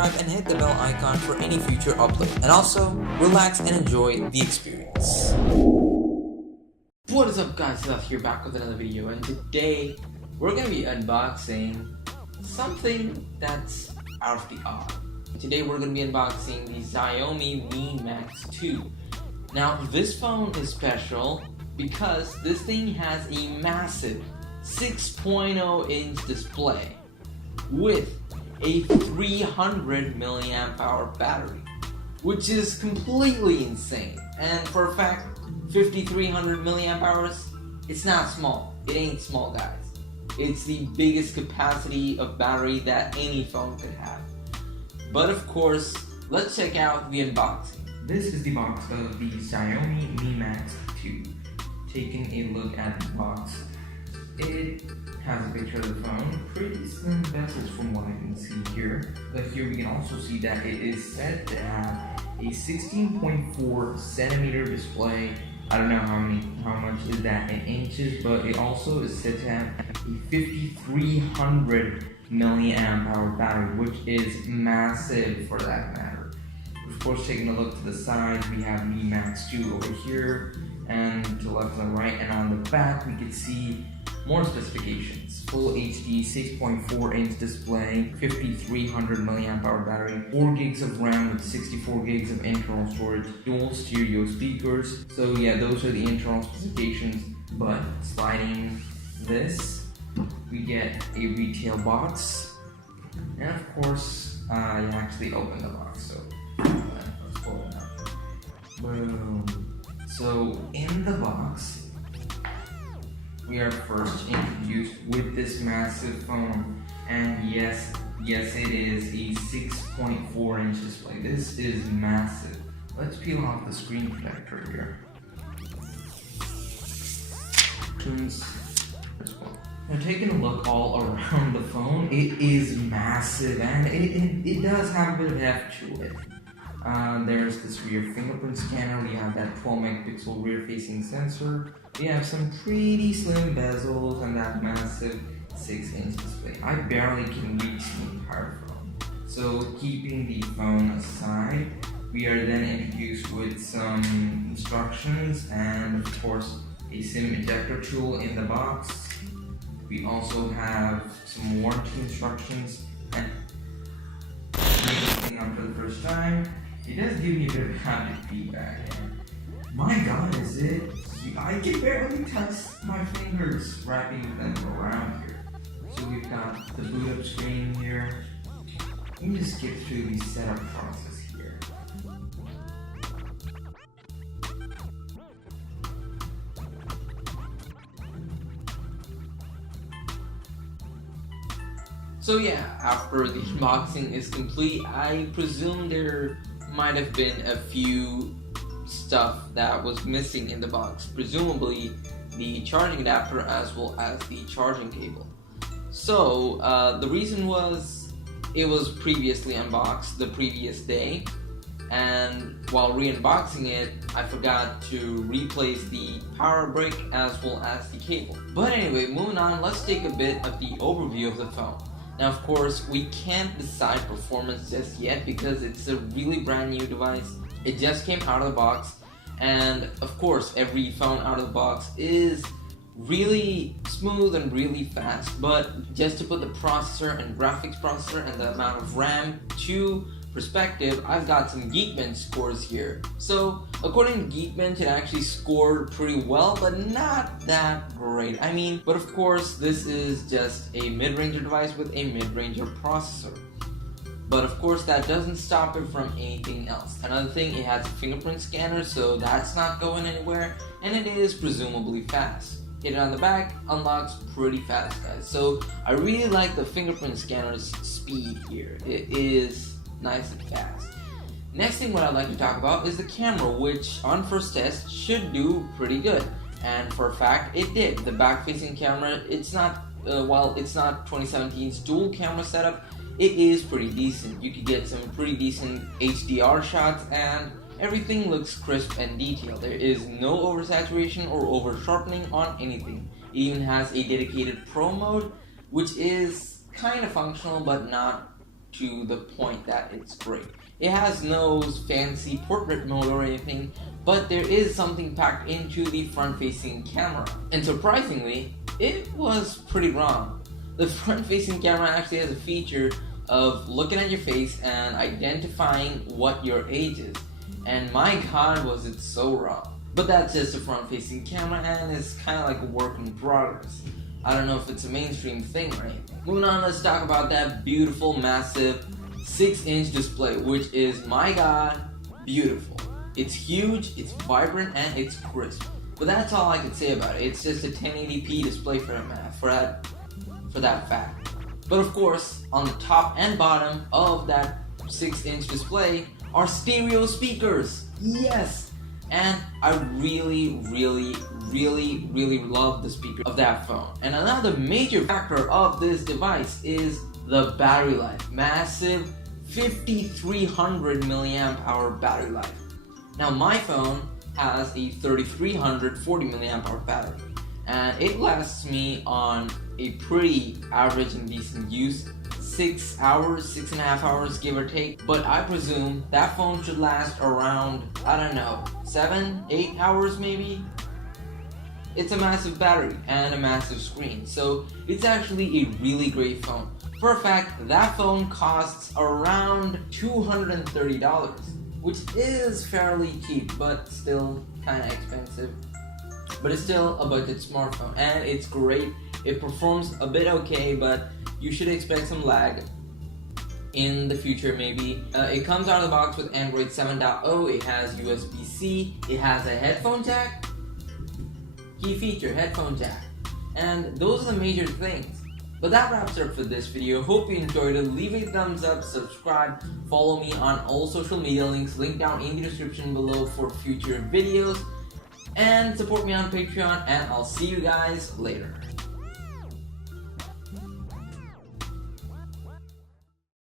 subscribe and hit the bell icon for any future upload. And also, relax and enjoy the experience. What is up guys, Seth here back with another video, and today we're going to be unboxing something that's out of the odd. Today we're going to be unboxing the Xiaomi Mi Max 2. Now this phone is special because this thing has a massive 6.0 inch display with a 300 milliamp hour battery, which is completely insane. And for a fact, 5300 milliamp hours, it's not small. It ain't small, guys. It's the biggest capacity of battery that any phone could have. But of course, let's check out the unboxing. This is the box of the Xiaomi Mi Max 2. Taking a look at the box, it has a picture of the phone, pretty slim bezels from what I can see here. But here we can also see that it is said to have a 16.4 centimeter display. I don't know how much is that in inches, but it also is said to have a 5300 milliamp hour battery, which is massive for that matter. Of course, taking a look to the side, we have Mi Max 2 over here, and to the left and the right, and on the back we can see more specifications. Full HD 6.4 inch display, 5300 milliamp hour battery, 4 gigs of RAM with 64 gigs of internal storage, dual stereo speakers. So yeah, those are the internal specifications. But sliding this, we get a retail box, and of course you actually open the box. So let's pull it out. Boom. So in the box, we are first introduced with this massive phone, and yes it is a 6.4 inch display. This is massive. Let's peel off the screen protector here. Now taking a look all around the phone, it is massive, and it does have a bit of heft to it. There's this rear fingerprint scanner, we have that 12 megapixel rear facing sensor, we have some pretty slim bezels, and that massive 6 inch display. I barely can reach the entire phone. So keeping the phone aside, we are then introduced with some instructions and of course a SIM ejector tool in the box. We also have some warranty instructions, and thing up for the first time, it does give me a bit of haptic feedback. My god, is it? I can barely touch my fingers wrapping them around here. So we've got the boot up screen here. Let me just skip through the setup process here. So yeah, after the unboxing is complete, I presume there might have been a few stuff that was missing in the box, presumably the charging adapter as well as the charging cable. So the reason was it was previously unboxed the previous day, and while re-unboxing it I forgot to replace the power brick as well as the cable. But anyway, moving on, let's take a bit of the overview of the phone. Now of course we can't decide performance just yet because it's a really brand new device. It just came out of the box, and of course every phone out of the box is really smooth and really fast, but just to put the processor and graphics processor and the amount of RAM to perspective, I've got some Geekbench scores here. So according to Geekbench, it actually scored pretty well, but not that great. I mean, but of course this is just a mid-ranger device with a mid-ranger processor. But of course that doesn't stop it from anything else. Another thing, it has a fingerprint scanner, so that's not going anywhere, and it is presumably fast. Hit it on the back, unlocks pretty fast, guys. So I really like the fingerprint scanner's speed here. It is nice and fast. Next thing what I'd like to talk about is the camera, which on first test should do pretty good. And for a fact, it did. The back-facing camera, it's not, while it's not 2017's dual camera setup, it is pretty decent. You could get some pretty decent HDR shots, and everything looks crisp and detailed. There is no oversaturation or over sharpening on anything. It even has a dedicated Pro mode, which is kind of functional but not to the point that it's great. It has no fancy portrait mode or anything, but there is something packed into the front-facing camera. And surprisingly, it was pretty wrong. The front-facing camera actually has a feature of looking at your face and identifying what your age is. And my god, was it so wrong. But that's just a front-facing camera, and it's kind of like a work in progress. I don't know if it's a mainstream thing or anything. Moving on, let's talk about that beautiful, massive 6-inch display, which is, my god, beautiful. It's huge, it's vibrant, and it's crisp. But that's all I can say about it. It's just a 1080p display for that fact. But of course, on the top and bottom of that 6-inch display are stereo speakers. Yes! And I really love the speaker of that phone. And another major factor of this device is the battery life. Massive 5300 milliamp hour battery life. Now my phone has a 3340 milliamp hour battery, and it lasts me on a pretty average and decent use, 6 hours, 6.5 hours, give or take. But I presume that phone should last around, I don't know, 7, 8 hours maybe? It's a massive battery and a massive screen, so it's actually a really great phone. For a fact, that phone costs around $230, which is fairly cheap, but still kinda expensive. But it's still a budget smartphone, and it's great. It performs a bit okay, but you should expect some lag in the future maybe. It comes out of the box with Android 7.0, it has USB-C, it has a headphone jack, key feature, headphone jack, and those are the major things. But that wraps it up for this video. Hope you enjoyed it. Leave a thumbs up, subscribe, follow me on all social media links, linked down in the description below for future videos, and support me on Patreon, and I'll see you guys later.